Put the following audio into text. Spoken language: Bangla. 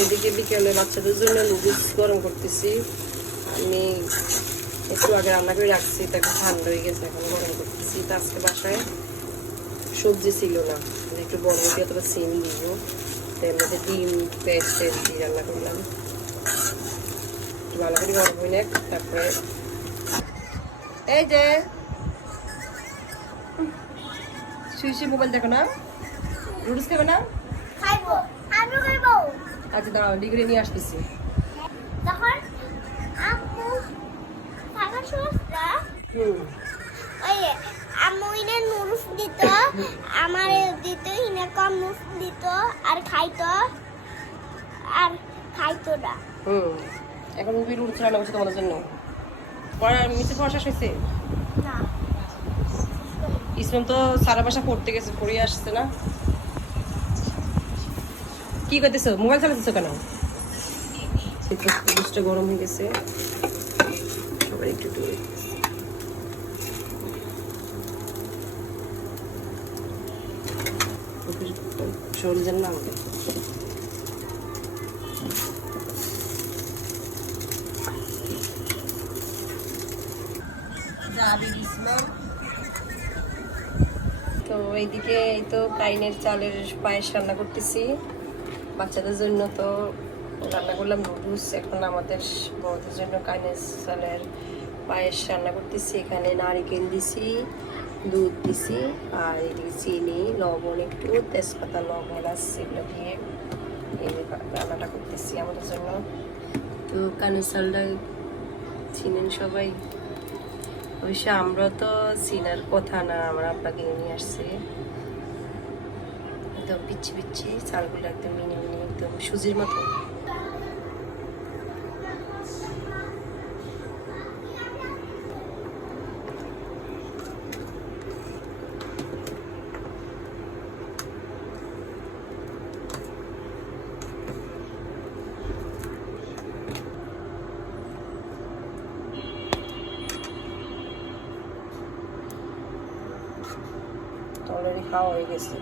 এদিকে বিকেলে বাচ্চাদের জন্য নুডলস গরম করতেছি। আমি একটু আগে রান্না করে রাখছি তো এখন ঠান্ডা হয়ে গেছে, এখন গরম করতেছি। তো আজকে বাসায় সবজি ছিল না একটু বড় দিয়ে অথবা সিম দিব তো এর মধ্যে ডিম পেস্ট দিয়ে রান্না করলাম। ভালো করে গরম হয়ে নেক তারপরে এই যে শুয়ে শুয়ে মোবাইল দেখো না? নুডলস খাবে না? খাইবো, আমিও খাইবো। আচ্ছা দাঁড়াও ডিগ্রি নিয়ে আসতেছি। তখন আম্মু খাবার সমস্যা ওই আম্মু ইনে নুডলস দিত আমার দিত ইনে কম নুডলস দিত আর খাইতো আর খাইতো না হুম। এখন রুট তোমাদের জন্য। পড়া মিসে পড়া শেষ হয়েছে? না। ইসলাম তো সারা বাসা পড়তে গেছে পড়ে আসছে না। কি করতেছো? মোবাইল চালাতেছো কেন? জিনিসটা গরম হয়ে গেছে। সবাই একটু একটু তো এইদিকে এই তো কাইনের চালের পায়েস রান্না করতেছি। বাচ্চাদের জন্য তো রান্না করলাম নুডলস, এখন আমাদের বড়দের জন্য কাইনের চালের পায়েস রান্না করতেছি। এখানে নারিকেল দিছি, দুধ দিছি, আর চিনি, লবণ একটু, তেজপাতা, লবণ আছে এগুলো দিয়ে এই রান্নাটা করতেছি আমাদের জন্য। তো কানের চালটা চিনেন সবাই? অবশ্য আমরা তো চিনার কথা না, আমরা আপনাকে নিয়ে আসছি। একদম পিচ্ছি পিচ্ছি চালগুলো একদম মিনি মিনি একদম সুজির মতো। অলরেডি খাওয়া হয়ে গেছে।